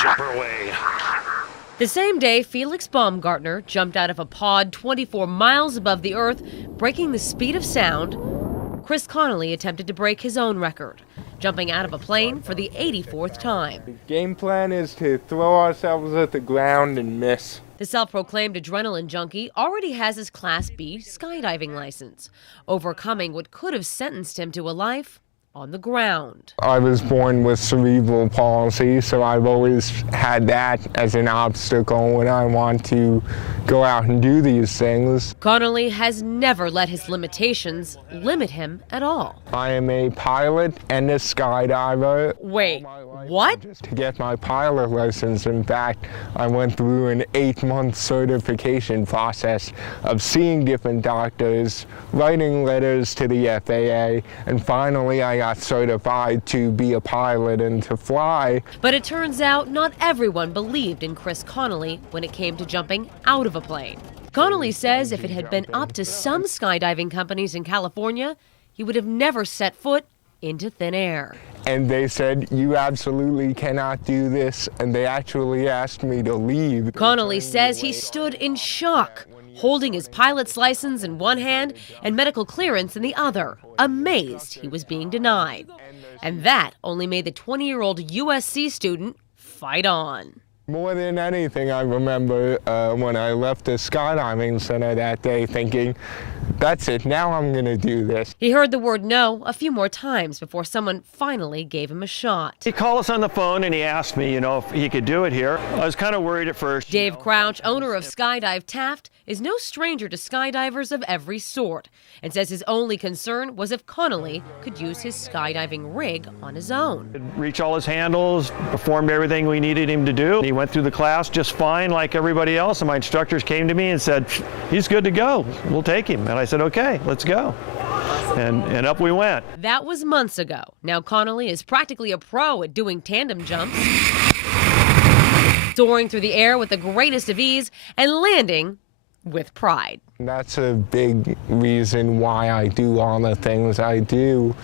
Jump away. The same day, Felix Baumgartner jumped out of a pod 24 miles above the Earth, breaking the speed of sound. Chris Connolly attempted to break his own record, jumping out of a plane for the 84th time. The game plan is to throw ourselves at the ground and miss. The self-proclaimed adrenaline junkie already has his Class B skydiving license, overcoming what could have sentenced him to a life on the ground. I was born with cerebral palsy, so I've always had that as an obstacle when I want to go out and do these things. Connolly has never let his limitations limit him at all. I am a pilot and a skydiver. Wait, what? To get my pilot license, in fact, I went through an 8-month certification process of seeing different doctors, writing letters to the FAA, and finally I got certified to be a pilot and to fly. But it turns out not everyone believed in Chris Connolly when it came to jumping out of a plane. Connolly says if it had been up to some skydiving companies in California, he would have never set foot into thin air. And they said, you absolutely cannot do this, and they actually asked me to leave. Connolly says he stood in shock, holding his pilot's license in one hand and medical clearance in the other, amazed he was being denied. And that only made the 20-year-old USC student fight on. More than anything, I remember when I left the skydiving center that day thinking, that's it, now I'm gonna do this. He heard the word no a few more times before someone finally gave him a shot. He called us on the phone and he asked me, if he could do it here. I was kind of worried at first. Dave Crouch, owner of Skydive Taft, is no stranger to skydivers of every sort and says his only concern was if Connolly could use his skydiving rig on his own. Reach all his handles, performed everything we needed him to do. He went through the class just fine like everybody else, and my instructors came to me and said, he's good to go, we'll take him. And I said, okay, let's go. And up we went. That was months ago. Now Connolly is practically a pro at doing tandem jumps, soaring through the air with the greatest of ease, and landing with pride. That's a big reason why I do all the things I do,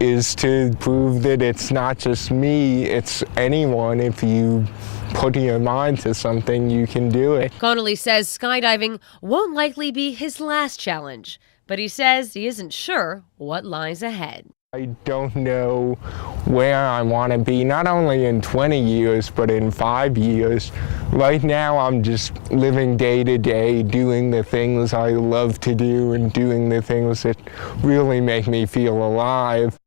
is to prove that it's not just me, it's anyone. If you put your mind to something, you can do it. Connolly says skydiving won't likely be his last challenge, but he says he isn't sure what lies ahead. I don't know where I want to be, not only in 20 years, but in 5 years. Right now, I'm just living day to day, doing the things I love to do and doing the things that really make me feel alive.